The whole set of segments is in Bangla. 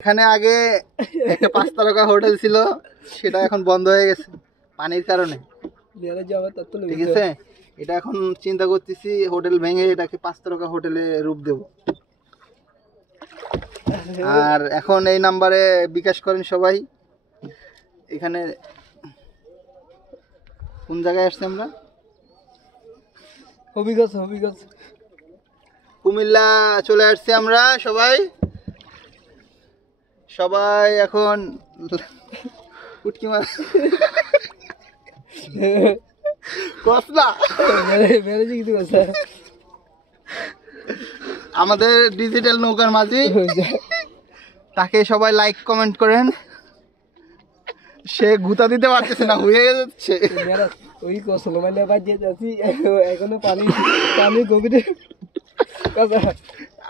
এখানে আগে একটা 5 তারকা হোটেল ছিল, সেটা এখন বন্ধ হয়ে গেছে পানির কারণে। ঠিক আছে, এটা এখন চিন্তা করতেছি হোটেল ভেঙে এটাকে 5 তারকা হোটেলে রূপ দেব। আর এখন এই নাম্বারে বিকাশ করেন সবাই। এখানে কোন জায়গায় আসছি আমরা? হবিগঞ্জ কুমিল্লা চলে আসছি আমরা সবাই। সবাই এখন উটকি মাছ কসলা আমাদের ডিজিটাল নৌকার মাঝি, তাকে সবাই লাইক কমেন্ট করেন। সে গুতা দিতে পারতেছে না, হয়ে যাচ্ছে। ওই কসল মানে বাজিয়ে যাচ্ছি এখনো পানি গভীরে।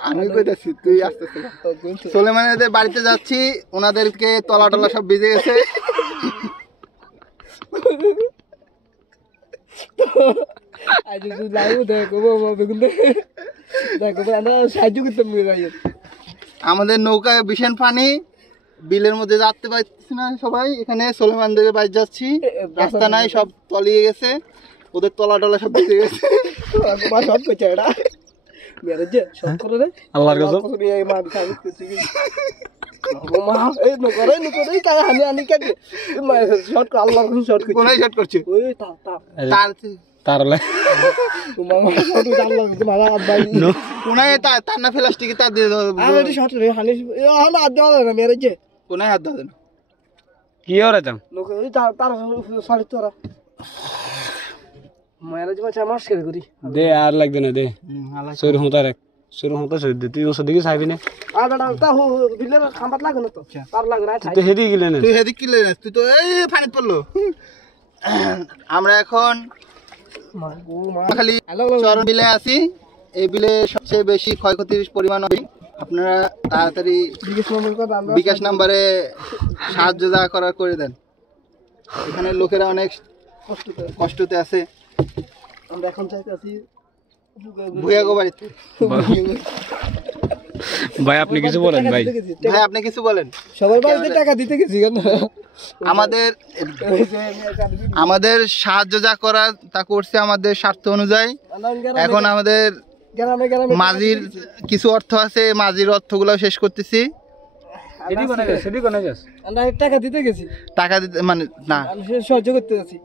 আমি কইতাছি তুই আসতেছিস। সোলেমানের বাড়িতে যাচ্ছি, ওনাদেরকে তলা টলা সব ভিজে গেছে। আমাদের নৌকায় ভীষণ পানি, বিলের মধ্যে যাতে পারতেছি না সবাই। এখানে সোলেমানদের বাড়ি যাচ্ছি, রাস্তা নাই, সব তলিয়ে গেছে, ওদের তলা টলা সব ভিজে গেছে। আল্লাহর কাছে কি ওরা যাম দে আর লাগবে না দে সরু হতা রাখ সরু হতা সরু দে তুই ওসব দিকে চাইবি না তুই হেদি গিলে না, তুই হেদিক কিলে না, তুই তো এই পানি পড়লো। আমরা এখন খালি চরণ বিলে আছি। এই বিলে সবচেয়ে বেশি ক্ষয়ক্ষতির পরিমাণ হবে। আপনারা তাড়াতাড়ি বিকাশ নাম্বারে সাহায্য যা করার করে দেন। এখানে লোকেরা অনেক কষ্টতে আছে। আমরা এখন চাইতেছি ভুয়াগো বাড়িতে। ভাই আপনি কিছু বলেন, ভাই আপনি কিছু বলেন। সবার বাড়িতে টাকা দিতে গেছি কেন? আমাদের সাহায্য যা করার তা করছে আমাদের স্বার্থ অনুযায়ী। এখন আমাদের মাঝির কিছু অর্থ আছে, মাঝির অর্থগুলো শেষ করতেছি। টাকা দিতে গেছি, টাকা দিতে মানে না, সহ্য করতে গেছি।